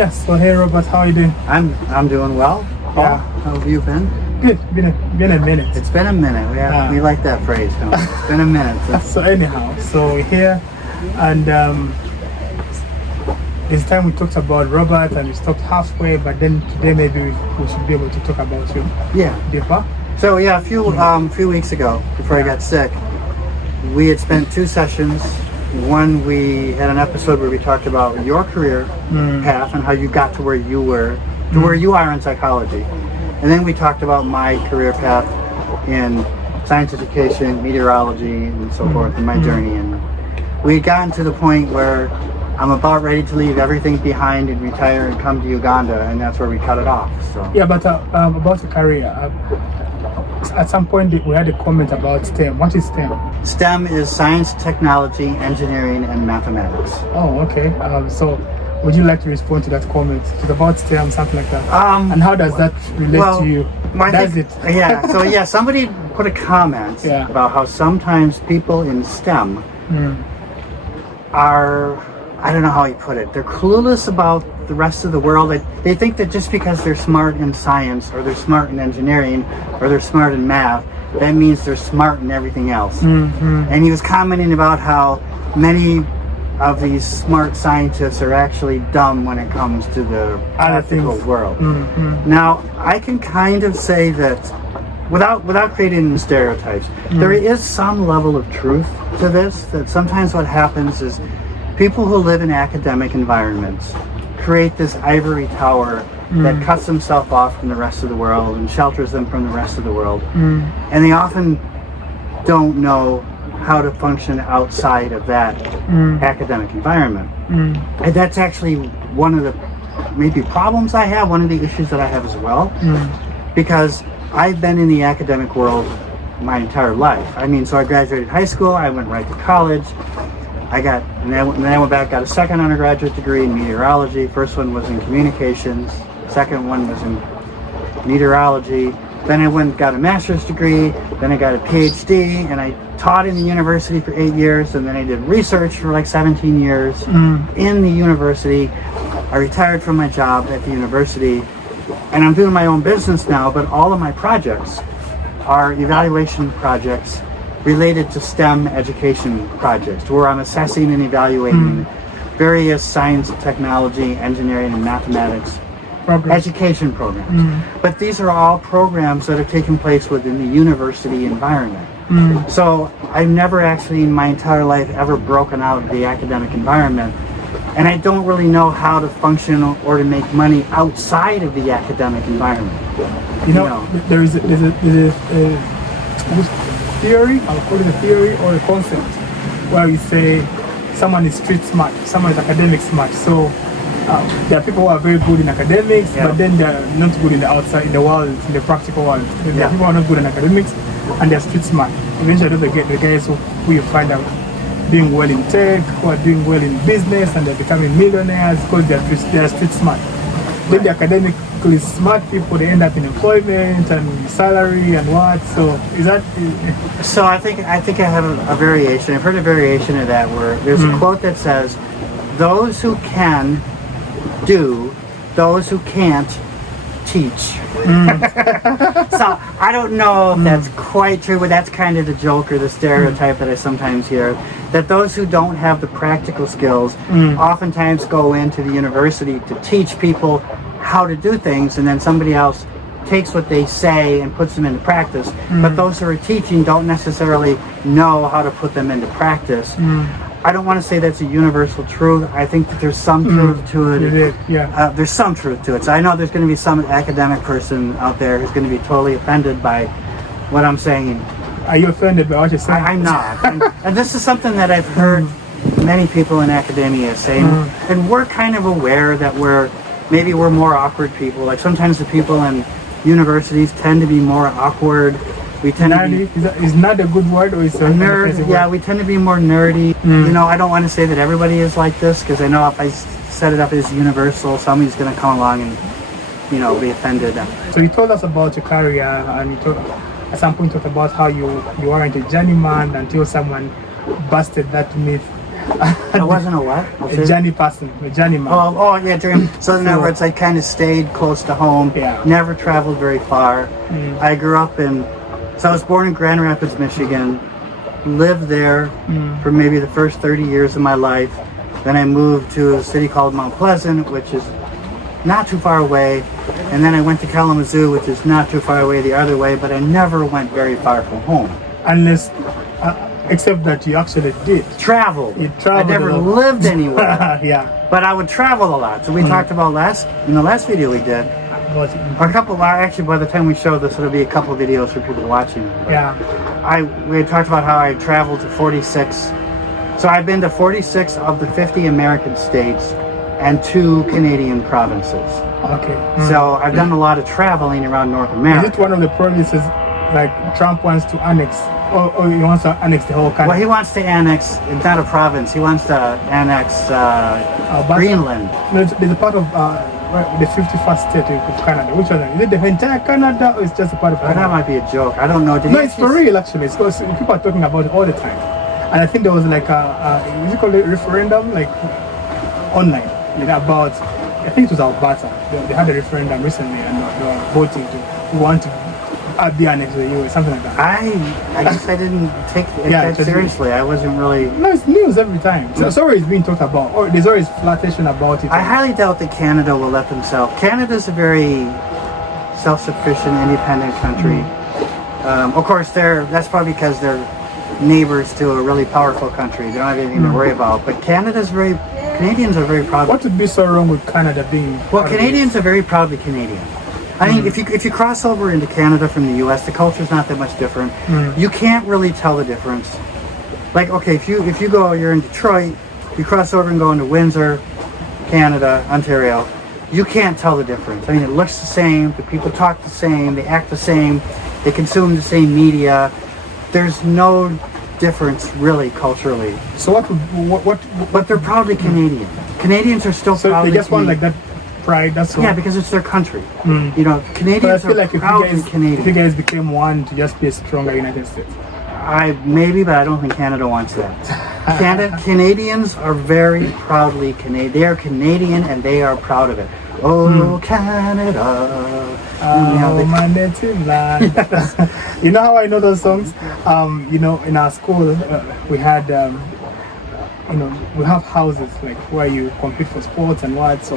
Yes. So hey, Robert, how are you doing? I'm doing well. Paul, Yeah. how have you been? Good. Been a minute. It's been a minute. We like that phrase, don't we? It's been a minute. So anyhow, so we're here, and this time we talked about Robert, and we stopped halfway. But then today maybe we should be able to talk about you Yeah. deeper. So yeah, a few weeks ago, before I got sick, we had spent 2 sessions. One, we had an episode where we talked about your career path and how you got to where you were, to where you are in psychology. And then we talked about my career path in science education, meteorology, and so forth, and my journey. And we had gotten to the point where I'm about ready to leave everything behind and retire and come to Uganda, and that's where we cut it off. So Yeah, but about the career. At some point we had a comment about STEM. What is STEM? STEM is science, technology, engineering, and mathematics. Oh, okay. So would you like to respond to that comment? It's about STEM, something like that. And how does that relate to you? Does it? Yeah. So yeah, somebody put a comment about how sometimes people in STEM are, I don't know how he put it, they're clueless about the rest of the world. They think that just because they're smart in science, or they're smart in engineering, or they're smart in math, that means they're smart in everything else. And he was commenting about how many of these smart scientists are actually dumb when it comes to the practical world. Now, I can kind of say that without creating stereotypes, there is some level of truth to this, that sometimes what happens is people who live in academic environments create this ivory tower that cuts themselves off from the rest of the world and shelters them from the rest of the world. And they often don't know how to function outside of that academic environment. And that's actually one of the maybe problems I have, one of the issues that I have as well, because I've been in the academic world my entire life. I mean, so I graduated high school, I went right to college, and then I went back, got a second undergraduate degree in meteorology. First one was in communications, second one was in meteorology. Then I went and got a master's degree, then I got a PhD, and I taught in the university for 8 years, and then I did research for like 17 years in the university. I retired from my job at the university, and I'm doing my own business now, but all of my projects are evaluation projects related to STEM education projects, where I'm assessing and evaluating various science, technology, engineering, and mathematics education programs. But these are all programs that are taking place within the university environment. So I've never actually in my entire life ever broken out of the academic environment, and I don't really know how to function or to make money outside of the academic environment. You know? There's a theory, I'll call it a theory or a concept, where you say someone is street smart, someone is academic smart. So there are people who are very good in academics, but then they're not good in the outside, in the world, in the practical world. There are people who are not good in academics and they're street smart. Eventually they get the guys who you find out doing well in tech, who are doing well in business, and they're becoming millionaires because they're street smart. Then the academically smart people, they end up in employment and salary and what. So is that? So I think I have a variation. I've heard a variation of that where there's a quote that says, "Those who can do, those who can't teach." So I don't know if that's quite true, but that's kind of the joke or the stereotype that I sometimes hear, that those who don't have the practical skills oftentimes go into the university to teach people how to do things, and then somebody else takes what they say and puts them into practice. But those who are teaching don't necessarily know how to put them into practice. I don't want to say that's a universal truth. I think that there's some truth to it. There's some truth to it. So I know there's going to be some academic person out there who's going to be totally offended by what I'm saying. Are you offended by what you're saying? I'm not. And this is something that I've heard many people in academia saying, and we're kind of aware that maybe we're more awkward people. Like sometimes the people in universities tend to be more awkward. We tend nerdy? to be... Is not a good word, or is a nerd? Yeah, we tend to be more nerdy. You know, I don't want to say that everybody is like this, because I know if I set it up as universal, somebody's going to come along and, be offended. So you told us about your career, and you at some point talked about how you weren't a journeyman until someone busted that myth I wasn't a what? A journey person, a journey man. Yeah, so in other words, I kind of stayed close to home, Yeah. never traveled very far. I grew up so I was born in Grand Rapids, Michigan, lived there for maybe the first 30 years of my life. Then I moved to a city called Mount Pleasant, which is not too far away. And then I went to Kalamazoo, which is not too far away the other way, but I never went very far from home. Unless, except that you actually did. Traveled. You traveled I never a lot. lived anywhere. Yeah. But I would travel a lot. So we talked about in the last video we did, But, actually by the time we show this, it'll be a couple videos for people watching. But yeah. we had talked about how I traveled to 46. So I've been to 46 of the 50 American states and 2 Canadian provinces. Okay. So I've done a lot of traveling around North Is America. it one of the provinces like Trump wants to annex, or he wants to annex the whole country? Well, he wants to annex, it's not a province, he wants to annex Greenland. No, there's a part of the 51st state of Canada. Which one? Is it the entire Canada, or is it just a part of That Canada? might be a joke. I don't know. No, it's for real actually. It's because people are talking about it all the time. And I think there was like is it called a referendum, like online, about, I think it was Alberta. They had a referendum recently and they were voting to want to add the annex to the US, something like that. I guess I didn't take it Yeah, that just- seriously. I wasn't really. No, it's news every time. So it's always being talked about. Or there's always flirtation about it. I highly doubt that Canada will let themselves. Canada's a very self-sufficient, independent country. Of course, that's probably because they're neighbors to a really powerful country. They don't have anything to worry about. But Canadians are very proud. What would be so wrong with Canada being? Well, part of Canadians are very proudly Canadian. I mean, if you cross over into Canada from the U.S., the culture's not that much different. You can't really tell the difference. Like, okay, if you're in Detroit, you cross over and go into Windsor, Canada, Ontario, you can't tell the difference. I mean, it looks the same, the people talk the same, they act the same, they consume the same media. There's no difference really culturally. it? So what? But they're proudly Canadian. Canadians are still So proudly they just want like Canadian. that pride. That's all. Yeah, because it's their country. You know, But I Canadians feel are like proudly Canadian. if you guys became one to just be a stronger United States. Maybe, but I don't think Canada wants that. Canadians are very proudly Canadian. They are Canadian and they are proud of it. Oh, Canada. Oh, my native land. You know how I know those songs? You know, in our school, we had, we have houses like where you compete for sports and what. So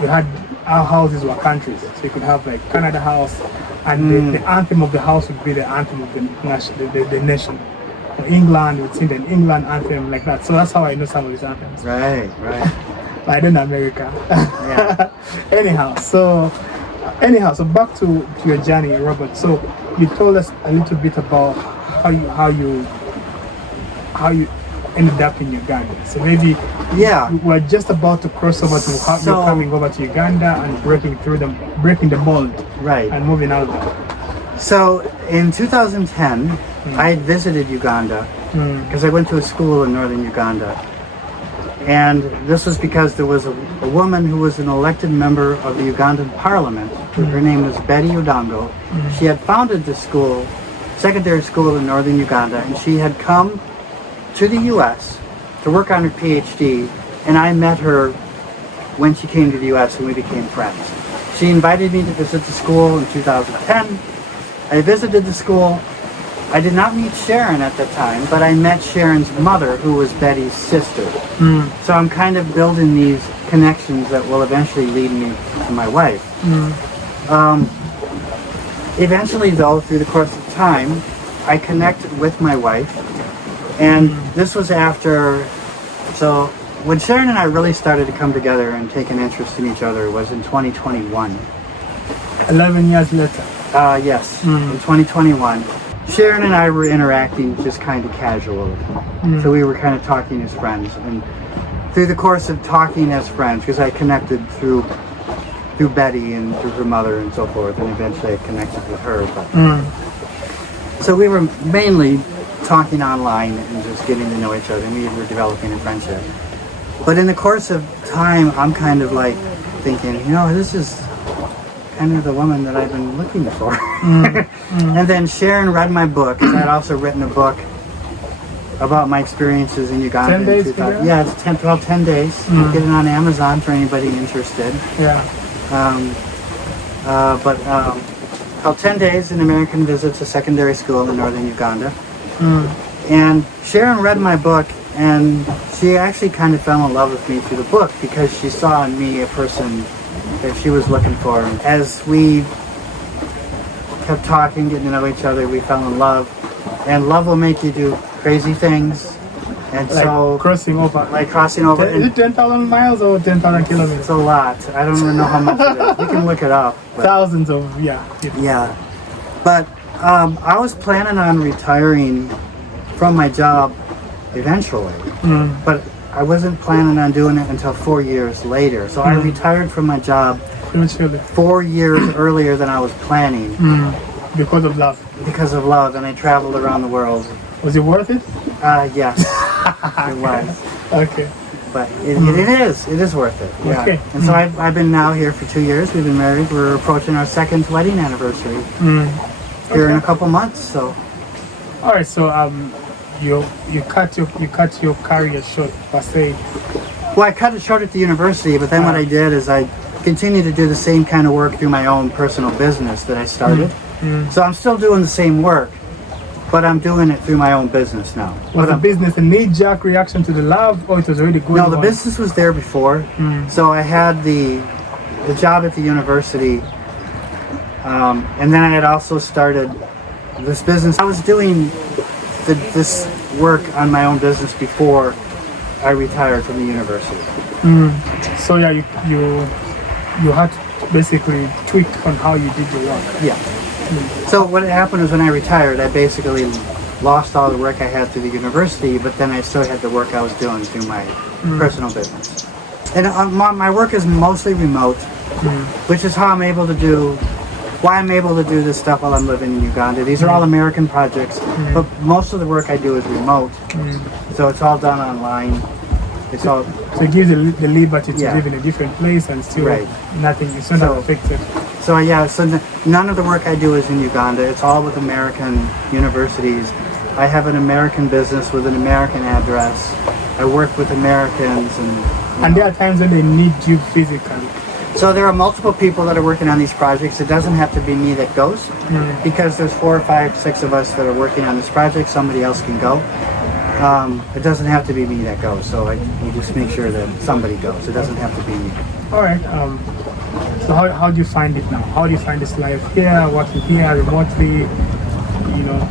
we had, our houses were countries. So you could have like Canada House, and the anthem of the house would be the anthem of the nation. For England, we'd sing the England anthem like that. So that's how I know some of these anthems. Right. But I don't know America. Yeah. Anyhow, so back to your journey, Robert. So you told us a little bit about how you ended up in Uganda. So maybe we're just about to cross over to how you're coming over to Uganda and breaking the mold, Right. and moving out there. So in 2010, I had visited Uganda because I went to a school in northern Uganda. And this was because there was a woman who was an elected member of the Ugandan parliament. Her name was Betty Odongo. She had founded this school, secondary school in northern Uganda, and she had come to the U.S. to work on her PhD, and I met her when she came to the U.S. and we became friends. She invited me to visit the school in 2010. I visited the school. I did not meet Sharon at the time, but I met Sharon's mother, who was Betty's sister. So I'm kind of building these connections that will eventually lead me to my wife. Eventually, though, through the course of time, I connected with my wife, and this was after, so when Sharon and I really started to come together and take an interest in each other was in 2021. 11 years later. Yes, in 2021. Sharon and I were interacting just kind of casually. So we were kind of talking as friends. And through the course of talking as friends, because I connected through Betty and through her mother and so forth, and eventually I connected with her. But so we were mainly talking online and just getting to know each other, and we were developing a friendship. But in the course of time, I'm kind of like thinking, this is kind of the woman that I've been looking for. And then Sharon read my book, because I'd also written a book about my experiences in Uganda. 10 days? Yeah, it's 10 days. Get it on Amazon for anybody interested. Yeah. Called 10 Days, an American Visits a Secondary School in Northern Uganda. Mm. And Sharon read my book, and she actually kind of fell in love with me through the book because she saw in me a person that she was looking for. As we kept talking, getting to know each other, we fell in love. And love will make you do crazy things. And Like so, crossing over. like crossing over. Is it 10,000 miles or 10,000 kilometers? It's a lot. I don't even know how much it is. We can look it up. But. Thousands of, yeah. Yeah. But I was planning on retiring from my job eventually. But I wasn't planning on doing it until 4 years later. So I retired from my job Eventually. 4 years earlier than I was planning. Because of love. Because of love, and I traveled around the world. Was it worth it? Yes, it was. Okay. But it is worth it. Yeah. Okay. And so I've been now here for 2 years. We've been married. We're approaching our second wedding anniversary here in a couple months. So. All right. So you cut your career short per se. Well, I cut it short at the university, but then what I did is I continued to do the same kind of work through my own personal business that I started. So I'm still doing the same work, but I'm doing it through my own business now. Was the business a knee-jerk reaction to the love, or it was already going on? No, the business was there before. So I had the job at the university, and then I had also started this business. I was doing this work on my own business before I retired from the university. So yeah, you had to basically tweak on how you did your work. Yeah. So what happened is when I retired, I basically lost all the work I had through the university, but then I still had the work I was doing through my personal business. And my work is mostly remote, which is how I'm able to do, why I'm able to do this stuff while I'm living in Uganda. These are all American projects, but most of the work I do is remote. So it's all done online. It's all, so it gives you the liberty to live in a different place and still nothing, it's not affected. So yeah, so none of the work I do is in Uganda. It's all with American universities. I have an American business with an American address. I work with Americans, and there are times when they need you physically. So there are multiple people that are working on these projects. It doesn't have to be me that goes, because there's 4 or 5, 6 of us that are working on this project. Somebody else can go. It doesn't have to be me that goes. So you just make sure that somebody goes. It doesn't have to be me. All right. So how do you find it now? How do you find this life here, working here remotely? You know.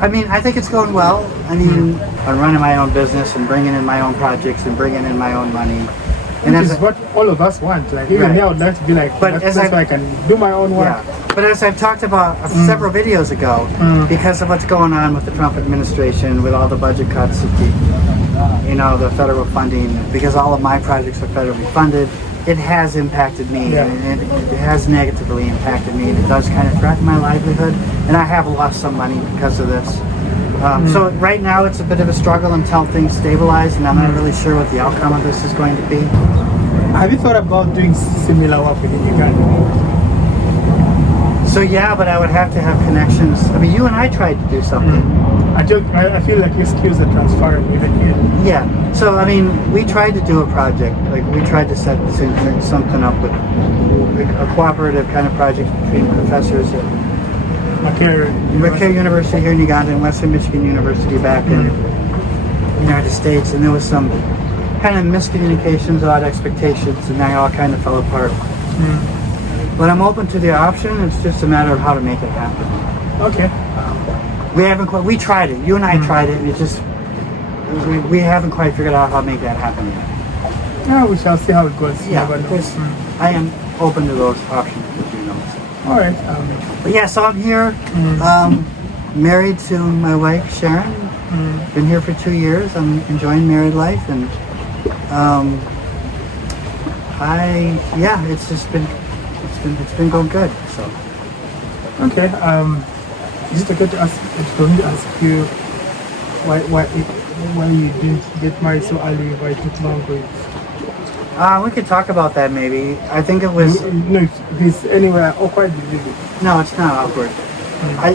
I mean, I think it's going well. I mean, I'm running my own business and bringing in my own projects and bringing in my own money. And that's what all of us want. Like even now, I'd like to be like, but that's why I can do my own work. Yeah. But as I've talked about several videos ago, because of what's going on with the Trump administration, with all the budget cuts, the federal funding, because all of my projects are federally funded, it has impacted me, and it has negatively impacted me, and it does kind of threaten my livelihood, and I have lost some money because of this. So right now it's a bit of a struggle until things stabilize, and I'm not really sure what the outcome of this is going to be. Have you thought about doing similar work within Uganda? So yeah, but I would have to have connections. I mean, you and I tried to do something. I feel like your skills are transferring even here. Yeah. So I mean, we tried to do a project. Like we tried to set something up with a cooperative kind of project between professors at Macquarie University here in Uganda and Western Michigan University back in the United States, and there was some kind of miscommunications, odd expectations, and they all kind of fell apart. But I'm open to the option. It's just a matter of how to make it happen. Okay. We tried it. You and I tried it, and it just we haven't quite figured out how to make that happen yet. Yeah, we shall see how it goes. Yeah, because I am open to those options, as you know. So. All right. But yeah, so I'm here, married to my wife Sharon. Been here for 2 years. I'm enjoying married life, and it's been going good. So. Okay. Is it okay to ask you why you didn't get married so early? Why it took longer? We could talk about that maybe. I think it was. No, if it's anywhere awkward, no, it's not awkward.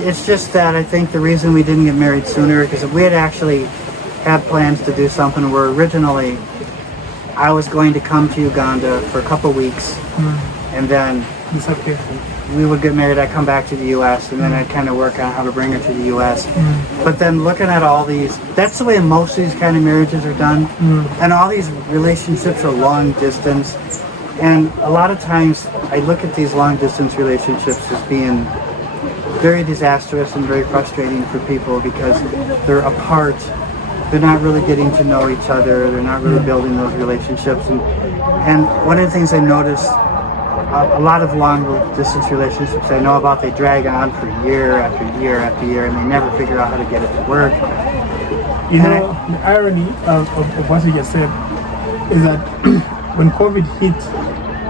It's just that I think the reason we didn't get married sooner, because we had actually had plans to do something where originally I was going to come to Uganda for a couple weeks, and then Disappear. we would get married. I'd come back to the U.S. and then I'd kind of work on how to bring her to the U.S. But then looking at all these, that's the way most of these kind of marriages are done, and all these relationships are long distance. And a lot of times I look at these long distance relationships as being very disastrous and very frustrating for people because they're apart. They're not really getting to know each other. They're not really building those relationships. And one of the things I noticed, a lot of long distance relationships I know about, they drag on for year after year after year, and they never figure out how to get it to work. You know, the irony of what you just said is that when COVID hit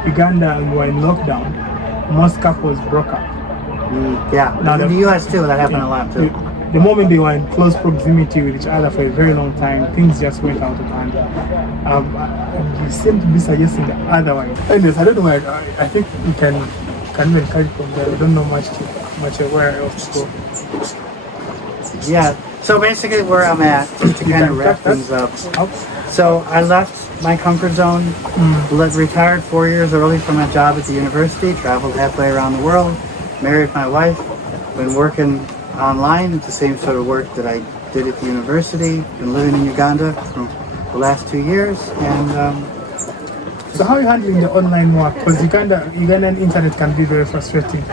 Uganda and we were in lockdown, most couples broke up. Yeah, Now in the U.S. too, that happened a lot too. The moment they were in close proximity with each other for a very long time, things just went out of hand. You seem to be suggesting the other one. Anyways, I don't know where. I think we can even carry from there. We don't know much where else to go. Yeah. So basically, where I'm at, just to kind of wrap things up. So I left my comfort zone, retired 4 years early from my job at the university, traveled halfway around the world, married my wife, been working online. It's the same sort of work that I did at the university. Been living in Uganda for the last 2 years, and so how are you handling the online work? Because Ugandan internet can be very frustrating.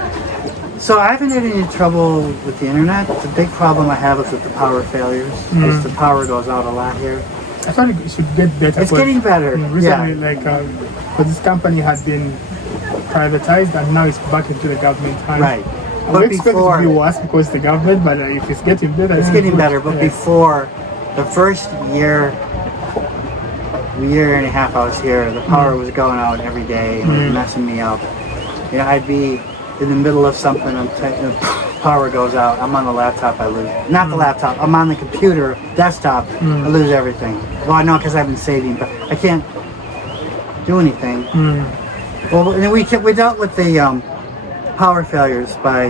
so I haven't had any trouble with the internet. The big problem I have is with the power failures. Because the power goes out a lot here. I thought it should get better. It's getting better. Recently, because this company had been privatized and now it's back into the government hands. Right. I would expect it to be worse because it's the government, but if it's getting better, it's getting better. But before the first year and a half I was here, the power was going out every day and it was messing me up. You know, I'd be in the middle of something and the power goes out. I'm on the laptop, I lose. Not the laptop. I'm on the computer, desktop. I lose everything. Well, I know because I've been saving, but I can't do anything. Well, and we dealt with the power failures by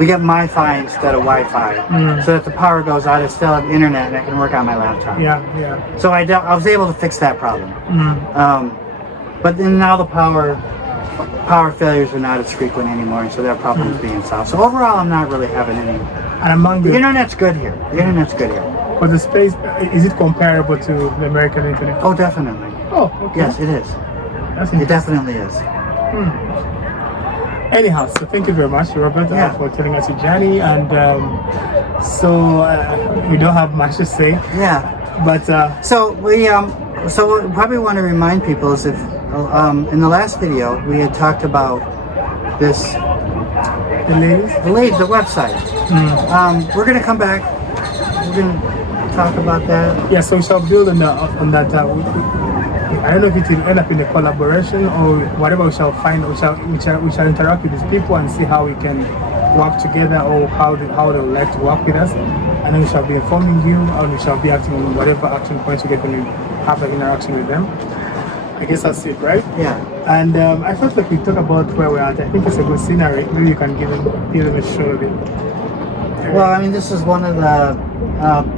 we get MiFi instead of Wi-Fi, so that the power goes out, I still have internet and I can work on my laptop. Yeah. So I was able to fix that problem. But then now the power failures are not as frequent anymore, and so that problem is being solved. So overall, I'm not really having any. And among The internet's good here. The internet's good here. for the space, is it comparable to the American internet? Oh, definitely. Oh, okay. Yes, it is. That's It definitely is. Anyhow, so thank you very much, Robert, for telling us your journey. And we don't have much to say, Yeah. but So what we probably want to remind people is if in the last video we had talked about this the ladies, the website. We're gonna come back. We're gonna talk about that. yeah. So we shall build on that. I don't know if it will end up in a collaboration or whatever. We shall find. We shall interact with these people and see how we can work together or how they would like to work with us. And then we shall be informing you, and we shall be acting on whatever action points we get when we have an interaction with them. I guess that's it, right? Yeah. And I felt like we talk about where we're at. I think it's a good scenery. Maybe you can give them a show of it. Well, I mean, this is one of the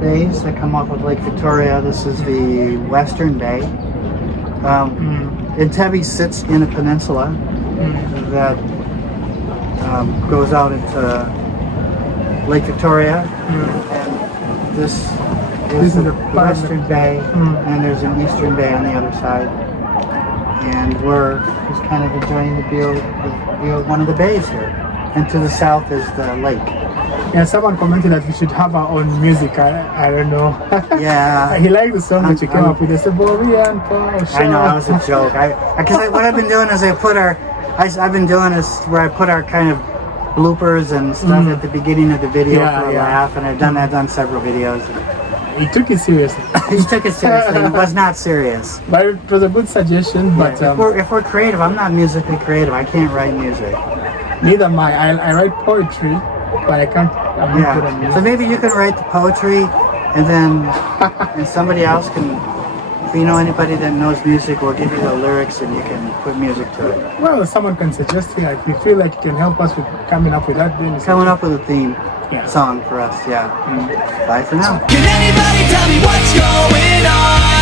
bays that come off of Lake Victoria. This is the Western Bay. Entebbe sits in a peninsula that goes out into Lake Victoria, and this is the Western Bay, and there's an Eastern Bay on the other side. And we're just kind of enjoying the view of one of the bays here. And to the south is the lake. Yeah, someone commented that we should have our own music. I don't know. Yeah. He liked the song that you came up with. It's a Borean Paul. I know, that was a joke. What I've been doing is I've been doing this where I put our kind of bloopers and stuff at the beginning of the video for a laugh, and I've done several videos. He took it seriously. He took it seriously. It was not serious. But it was a good suggestion. But if we're creative, I'm not musically creative. I can't write music. Neither am I. I write poetry, but I can't. I'm not good at music. So maybe you can write the poetry, and then and somebody else can. If you know anybody that knows music, we'll give you the lyrics, and you can put music to it. Well, someone can suggest it. If you feel like you can help us with coming up with that, then Coming up with a theme. Yeah. song for us. Yeah. Bye for now. Can anybody tell me what's going on?